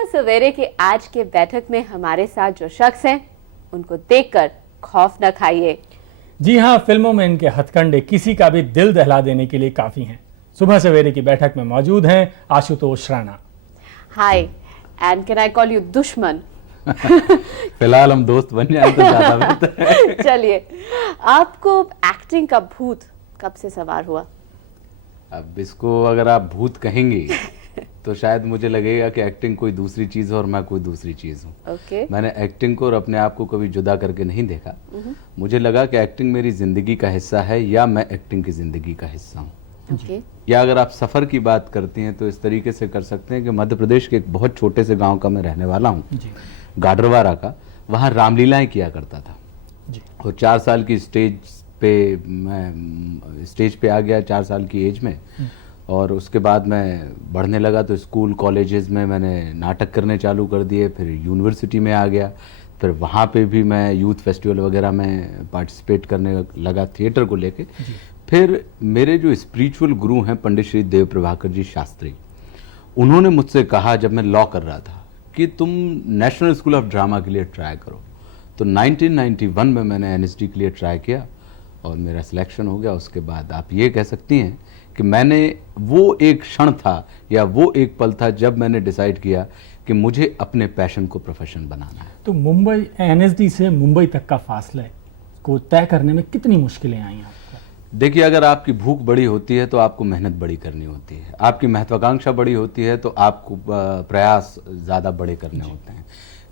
सुबह सवेरे की आज के बैठक में हमारे साथ जो शख्स हैं उनको देखकर खौफ न खाइए। जी हाँ, फिल्मों में इनके हथकंडे किसी का भी दिल दहला देने के लिए काफी हैं। सुबह सवेरे की बैठक में मौजूद हैं Ashutosh Rana. Hi, and can I call you दुश्मन? फिलहाल हम दोस्त बन जाए तो ज्यादा बेहतर है। चलिए, आपको एक्टिंग का भूत कब से सवार हुआ? अब इसको अगर आप भूत कहेंगे तो शायद मुझे लगेगा कि एक्टिंग कोई दूसरी चीज है और मैं कोई दूसरी चीज हूँ। ओके। मैंने एक्टिंग को और अपने आप को कभी जुदा करके नहीं देखा। मुझे लगा कि एक्टिंग मेरी जिंदगी का हिस्सा है या मैं एक्टिंग की जिंदगी का हिस्सा हूँ। ओके। या अगर आप सफर की बात करती हैं तो इस तरीके से कर सकते हैं कि मध्य प्रदेश के एक बहुत छोटे से गांव का मैं रहने वाला हूँ, गाडरवारा का। वहाँ रामलीलाएं किया करता था जी। और 4 साल की स्टेज पे आ गया, 4 साल की एज में। और उसके बाद मैं बढ़ने लगा तो स्कूल कॉलेजेस में मैंने नाटक करने चालू कर दिए, फिर यूनिवर्सिटी में आ गया, फिर वहाँ पे भी मैं यूथ फेस्टिवल वगैरह में पार्टिसिपेट करने लगा थिएटर को लेके। फिर मेरे जो स्पिरिचुअल गुरु हैं पंडित श्री देव प्रभाकर जी शास्त्री, उन्होंने मुझसे कहा जब मैं लॉ कर रहा था कि तुम नेशनल स्कूल ऑफ ड्रामा के लिए ट्राई करो। तो 1991 में मैंने NSD के लिए ट्राई किया और मेरा सिलेक्शन हो गया। उसके बाद आप ये कह सकती हैं कि मैंने वो एक क्षण था या वो एक पल था जब मैंने डिसाइड किया कि मुझे अपने पैशन को प्रोफेशन बनाना है। तो मुंबई NSD से मुंबई तक का फासले को तय करने में कितनी मुश्किलें आई आपको? देखिए, अगर आपकी भूख बड़ी होती है तो आपको मेहनत बड़ी करनी होती है, आपकी महत्वाकांक्षा बड़ी होती है तो आपको प्रयास ज़्यादा बड़े करने होते हैं।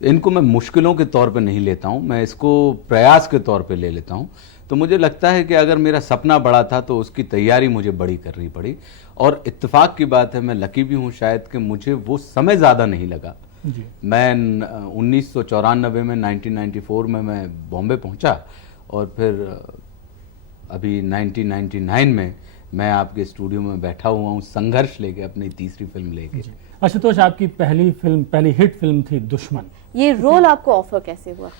इनको मैं मुश्किलों के तौर पे नहीं लेता हूँ, मैं इसको प्रयास के तौर पे ले लेता हूँ। तो मुझे लगता है कि अगर मेरा सपना बड़ा था तो उसकी तैयारी मुझे बड़ी करनी पड़ी। और इत्तेफाक की बात है, मैं लकी भी हूँ शायद कि मुझे वो समय ज़्यादा नहीं लगा। जी। मैं 1994 में 1994 में मैं बॉम्बे पहुँचा और फिर अभी 1999 में मैं आपके स्टूडियो में बैठा हुआ हूँ संघर्ष लेके, अपनी तीसरी फिल्म लेके। आशुतोष, आपकी पहली हिट फिल्म थी दुश्मन। ये रोल आपको ऑफर कैसे हुआ?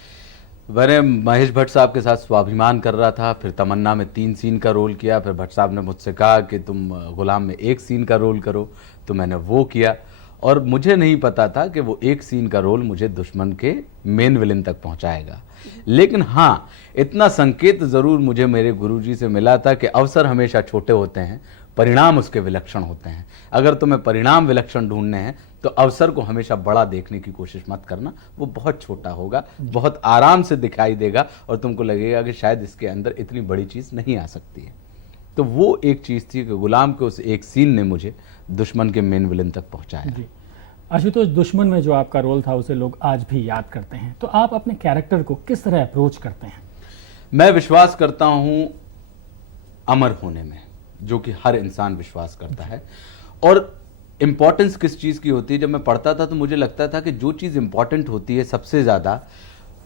मैंने महेश भट्ट साहब के साथ स्वाभिमान कर रहा था, फिर तमन्ना में 3 सीन का रोल किया। फिर भट्ट साहब ने मुझसे कहा कि तुम गुलाम में 1 सीन का रोल करो, तो मैंने वो किया। और मुझे नहीं पता था कि वो 1 सीन का रोल मुझे दुश्मन के मेन विलेन तक पहुंचाएगा। लेकिन हाँ, इतना संकेत जरूर मुझे मेरे गुरुजी से मिला था कि अवसर हमेशा छोटे होते हैं, परिणाम उसके विलक्षण होते हैं। अगर तुम्हें परिणाम विलक्षण ढूंढने हैं तो अवसर को हमेशा बड़ा देखने की कोशिश मत करना, वो बहुत छोटा होगा, बहुत आराम से दिखाई देगा और तुमको लगेगा कि शायद इसके अंदर इतनी बड़ी चीज़ नहीं आ सकती है। तो वो एक चीज़ थी कि गुलाम के उस एक सीन ने मुझे दुश्मन के मेन विलेन तक पहुंचाया। आशुतोष, दुश्मन में जो आपका रोल था उसे लोग आज भी याद करते हैं, तो आप अपने कैरेक्टर को किस तरह अप्रोच करते हैं? मैं विश्वास करता हूं अमर होने में, जो कि हर इंसान विश्वास करता है। और इंपॉर्टेंस किस चीज़ की होती है? जब मैं पढ़ता था तो मुझे लगता था कि जो चीज़ इंपॉर्टेंट होती है सबसे ज़्यादा,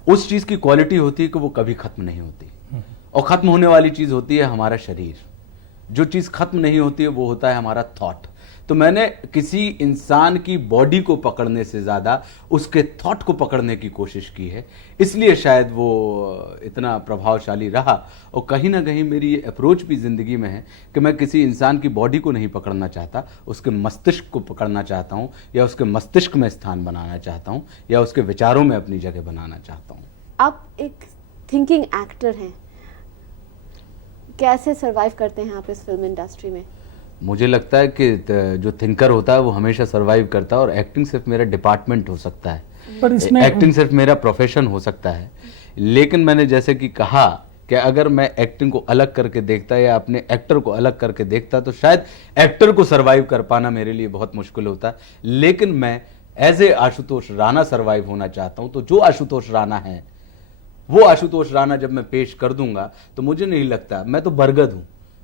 उस चीज़ की क्वालिटी होती है कि वो कभी ख़त्म नहीं होती। और ख़त्म होने वाली चीज़ होती है हमारा शरीर। जो चीज़ ख़त्म नहीं होती है वो होता है हमारा थॉट। तो मैंने किसी इंसान की बॉडी को पकड़ने से ज़्यादा उसके थॉट को पकड़ने की कोशिश की है, इसलिए शायद वो इतना प्रभावशाली रहा। और कहीं ना कहीं मेरी ये अप्रोच भी ज़िंदगी में है कि मैं किसी इंसान की बॉडी को नहीं पकड़ना चाहता, उसके मस्तिष्क को पकड़ना चाहता हूँ, या उसके मस्तिष्क में स्थान बनाना चाहता हूँ, या उसके विचारों में अपनी जगह बनाना चाहता हूँ। आप एक थिंकिंग एक्टर हैं, कैसे सरवाइव करते हैं आप इस फिल्म इंडस्ट्री में? मुझे लगता है कि जो थिंकर होता है वो हमेशा सरवाइव करता है, और एक्टिंग सिर्फ मेरा डिपार्टमेंट हो सकता है, पर इसमें एक्टिंग सिर्फ मेरा प्रोफेशन हो सकता है। लेकिन मैंने जैसे कि कहा कि अगर मैं एक्टिंग को अलग करके देखता या अपने एक्टर को अलग करके देखता तो शायद एक्टर को सरवाइव कर पाना मेरे लिए बहुत मुश्किल होता। लेकिन मैं as a Ashutosh Rana survive होना चाहता हूं। तो जो आशुतोष राणा है वो आशुतोष राणा जब मैं पेश कर दूंगा तो मुझे नहीं लगता, मैं तो बरगद हूं,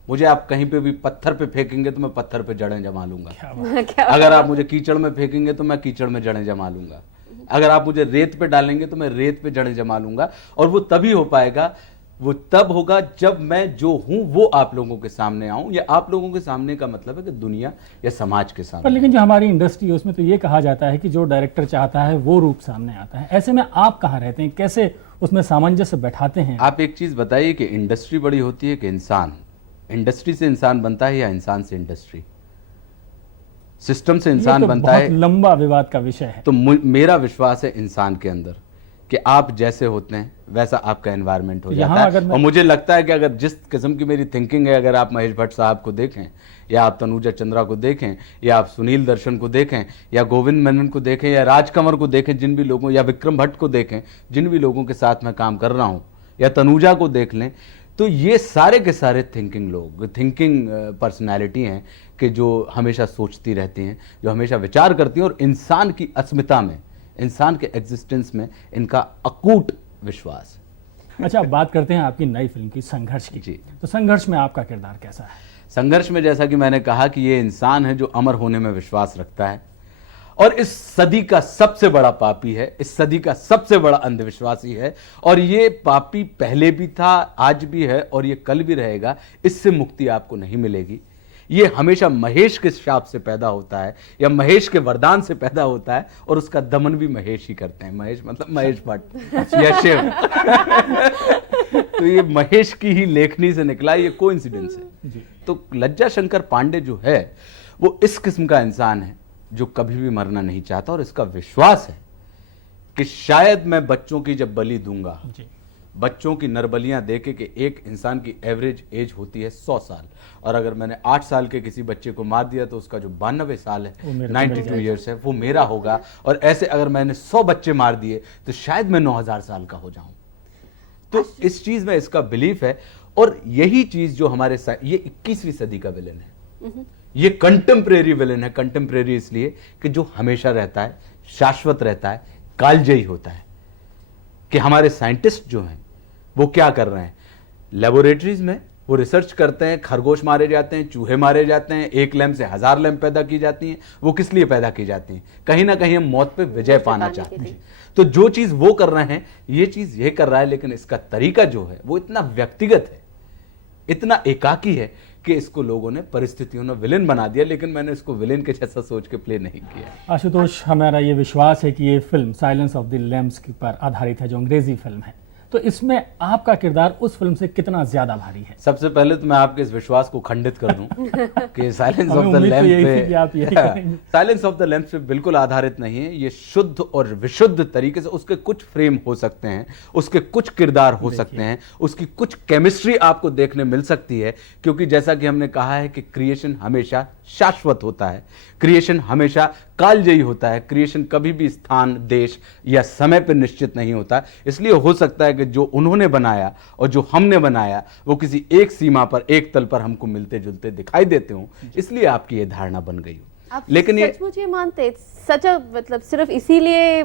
मुझे आप कहीं पे भी पत्थर पे फेंकेंगे तो मैं पत्थर पे जड़ें जमा लूंगा। अगर आप मुझे कीचड़ में फेंकेंगे तो मैं कीचड़ में जड़ें जमा लूंगा। अगर आप मुझे रेत पे डालेंगे तो मैं रेत पे जड़ें जमा लूंगा। और वो तभी हो पाएगा, वो तब होगा जब मैं जो हूं वो आप लोगों के सामने आऊं। या आप लोगों के सामने का मतलब है कि दुनिया या समाज के सामने। पर लेकिन जो हमारी इंडस्ट्री है उसमें तो ये कहा जाता है कि जो डायरेक्टर चाहता है वो रूप सामने आता है। ऐसे में आप कहाँ रहते हैं, कैसे उसमें सामंजस्य बैठाते हैं? आप एक चीज बताइए कि इंडस्ट्री बड़ी होती है कि इंसान? इंडस्ट्री से इंसान बनता है या इंसान से इंडस्ट्री? सिस्टम से ये इंसान तो बनता बहुत है। लंबा विवाद का विषय है। तो मेरा विश्वास है इंसान के अंदर कि आप जैसे होते हैं वैसा आपका एनवायरनमेंट हो यहाँ जाता अगर है। मैं- और मुझे लगता है कि अगर जिस किस्म की मेरी थिंकिंग है, अगर आप महेश भट्ट साहब को देखें, या आप तनुजा चंद्रा को देखें, या आप सुनील दर्शन को देखें, या गोविंद मेनन को देखें, या राजकमर को देखें, जिन भी लोगों, या विक्रम भट्ट को देखें, जिन भी लोगों के साथ मैं काम कर रहा हूं, या तनुजा को देख लें, तो ये सारे के सारे थिंकिंग लोग, थिंकिंग पर्सनैलिटी हैं कि जो हमेशा सोचती रहती हैं, जो हमेशा विचार करती हैं, और इंसान की अस्मिता में, इंसान के एग्जिस्टेंस में इनका अकूट विश्वास है। अच्छा, अब बात करते हैं आपकी नई फिल्म की, संघर्ष की। जी। तो संघर्ष में आपका किरदार कैसा है? संघर्ष में जैसा कि मैंने कहा कि ये इंसान है जो अमर होने में विश्वास रखता है, और इस सदी का सबसे बड़ा पापी है, इस सदी का सबसे बड़ा अंधविश्वासी है, और ये पापी पहले भी था, आज भी है, और ये कल भी रहेगा। इससे मुक्ति आपको नहीं मिलेगी। ये हमेशा महेश के शाप से पैदा होता है, या महेश के वरदान से पैदा होता है, और उसका दमन भी महेश ही करते हैं। महेश मतलब महेश भट्ट या शिव। तो ये महेश की ही लेखनी से निकला, ये कोइंसिडेंस है। जी। तो लज्जा शंकर पांडे जो है वो इस किस्म का इंसान है जो कभी भी मरना नहीं चाहता, और इसका विश्वास है कि शायद मैं बच्चों की जब बलि दूंगा, जी। बच्चों की नरबलियां देके कि एक इंसान की एवरेज एज होती है 100 साल, और अगर मैंने 8 साल के किसी बच्चे को मार दिया तो उसका जो 92 साल है, वो मेरा 92 ईयर्स है, वो मेरा होगा। और ऐसे अगर मैंने 100 बच्चे मार दिए तो शायद मैं 9000 साल का हो जाऊं। तो इस चीज में इसका बिलीफ है, और यही चीज जो हमारे ये 21वीं सदी का विलन है, ये कंटेम्परेरी विलन है। कंटेम्परेरी इसलिए कि जो हमेशा रहता है, शाश्वत रहता है, कालजयी होता है। कि हमारे साइंटिस्ट जो हैं वो क्या कर रहे हैं, लेबोरेटरीज में वो रिसर्च करते हैं, खरगोश मारे जाते हैं, चूहे मारे जाते हैं, एक लैंप से 1000 लैंप पैदा की जाती हैं। वो किस लिए पैदा की जाती हैं? कहीं ना कहीं हम मौत पे विजय पाना चाहते हैं। तो जो चीज वो कर रहे हैं, ये चीज ये कर रहा है, लेकिन इसका तरीका जो है वो इतना व्यक्तिगत है, इतना एकाकी है कि इसको लोगों ने, परिस्थितियों ने विलेन बना दिया। लेकिन मैंने इसको विलेन के जैसा सोच के प्ले नहीं किया। आशुतोष, हमारा ये विश्वास है कि ये film silence of the lambs पर आधारित है, जो अंग्रेजी फिल्म है। तो इसमें आपका किरदार उस फिल्म से कितना ज्यादा भारी है? सबसे पहले तो मैं आपके इस विश्वास को खंडित कर दूं कि साइलेंस हमें ऑफ द उम्मीद तो लैम्प यही थी कि आप यही करेंगे। साइलेंस ऑफ द लैम्प पे बिल्कुल आधारित नहीं है। ये शुद्ध और विशुद्ध तरीके से, उसके कुछ फ्रेम हो सकते हैं, उसके कुछ किरदार हो सकते हैं, उसकी कुछ केमिस्ट्री आपको देखने मिल सकती है, क्योंकि जैसा कि हमने कहा है कि क्रिएशन हमेशा शाश्वत होता है, क्रिएशन हमेशा कालजयी होता है, क्रिएशन कभी भी स्थान, देश या समय पर निश्चित नहीं होता। इसलिए हो सकता है कि जो उन्होंने बनाया और जो हमने बनाया वो किसी एक सीमा पर, एक तल पर हमको मिलते जुलते दिखाई देते हो, इसलिए आपकी ये धारणा बन गई हो। आप लेकिन ये सचमुच ये मानते, सच मतलब सिर्फ इसीलिए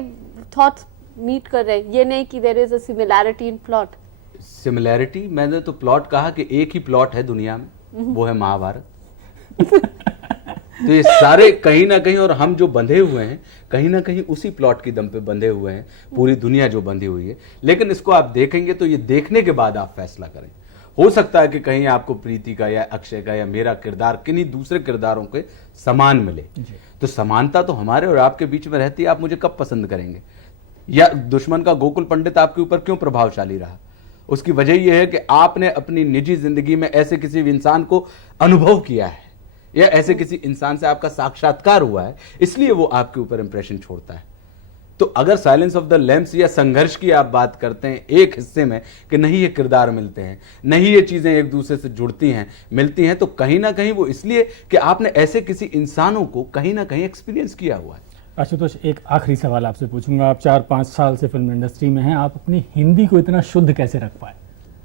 थॉट्स मीट कर रहे हैं, ये नहीं कि there is a similarity in plot? Similarity, मैंने तो प्लॉट कहा कि एक ही प्लॉट है दुनिया में, वो है महाभारत। तो ये सारे कहीं ना कहीं, और हम जो बंधे हुए हैं कहीं ना कहीं उसी प्लॉट की दम पे बंधे हुए हैं, पूरी दुनिया जो बंधी हुई है। लेकिन इसको आप देखेंगे तो ये देखने के बाद आप फैसला करें। हो सकता है कि कहीं आपको प्रीति का या अक्षय का या मेरा किरदार किन्हीं दूसरे किरदारों के समान मिले, तो समानता तो हमारे और आपके बीच में रहती है। आप मुझे कब पसंद करेंगे? या दुश्मन का गोकुल पंडित आपके ऊपर क्यों प्रभावशाली रहा? उसकी वजह यह है कि आपने अपनी निजी जिंदगी में ऐसे किसी इंसान को अनुभव किया है, या ऐसे किसी इंसान से आपका साक्षात्कार हुआ है, इसलिए वो आपके ऊपर इंप्रेशन छोड़ता है। तो अगर साइलेंस ऑफ द लैम्प्स या संघर्ष की आप बात करते हैं एक हिस्से में कि नहीं ये किरदार मिलते हैं, नहीं ये चीजें एक दूसरे से जुड़ती हैं, मिलती हैं, तो कहीं ना कहीं वो इसलिए कि आपने ऐसे किसी इंसानों को कहीं ना कहीं एक्सपीरियंस किया हुआ है। आशुतोष, एक आखिरी सवाल आपसे पूछूंगा। आप 4-5 साल से फिल्म इंडस्ट्री में हैं, आप अपनी हिंदी को इतना शुद्ध कैसे रख पाए?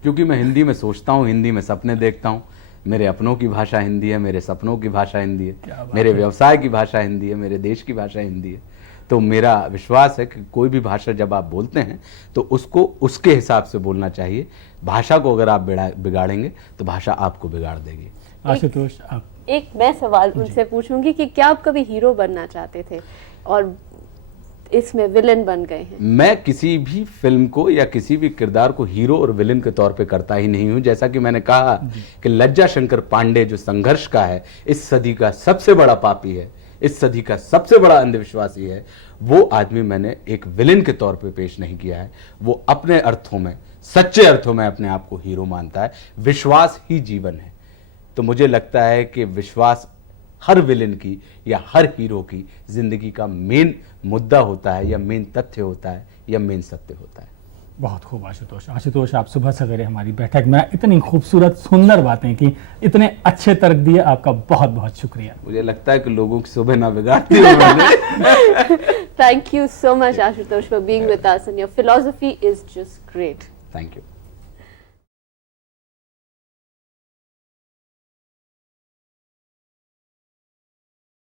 क्योंकि मैं हिंदी में सोचता हूँ, हिंदी में सपने देखता हूँ। मेरे अपनों की भाषा हिंदी है, मेरे सपनों की भाषा हिंदी है, मेरे व्यवसाय की भाषा हिंदी है, मेरे देश की भाषा हिंदी है। तो मेरा विश्वास है कि कोई भी भाषा जब आप बोलते हैं तो उसको उसके हिसाब से बोलना चाहिए। भाषा को अगर आप बिगाड़ेंगे तो भाषा आपको बिगाड़ देगी। आशुतोष, आप एक मैं सवाल उनसे पूछूंगी कि क्या आप कभी हीरो बनना चाहते थे और इसमें विलन बन गए हैं? मैं किसी भी फिल्म को या किसी भी किरदार को हीरो और विलन के तौर पे करता ही नहीं हूं। जैसा कि मैंने कहा कि लज्जा शंकर पांडे जो संघर्ष का है, इस सदी का सबसे बड़ा पापी है, इस सदी का सबसे बड़ा अंधविश्वासी है, वो आदमी मैंने एक विलेन के तौर पे पेश नहीं किया है। वो अपने अर्थों में, सच्चे अर्थों में अपने आप को हीरो मानता है। विश्वास ही जीवन है। तो मुझे लगता है कि विश्वास हर विलेन की या हर हीरो की जिंदगी का मेन मुद्दा होता है, या मेन तथ्य होता है, या मेन सत्य होता है। बहुत खूब आशुतोष। आशुतोष, आप सुबह सवेरे हमारी बैठक में इतनी खूबसूरत सुंदर बातें की, इतने अच्छे तर्क दिए, आपका बहुत बहुत शुक्रिया। मुझे लगता है कि लोगों की सुबह ना बिगाड़ती हूँ मैंने। Thank you so much, Ashutosh, for being with us, and your philosophy is just great. Thank you.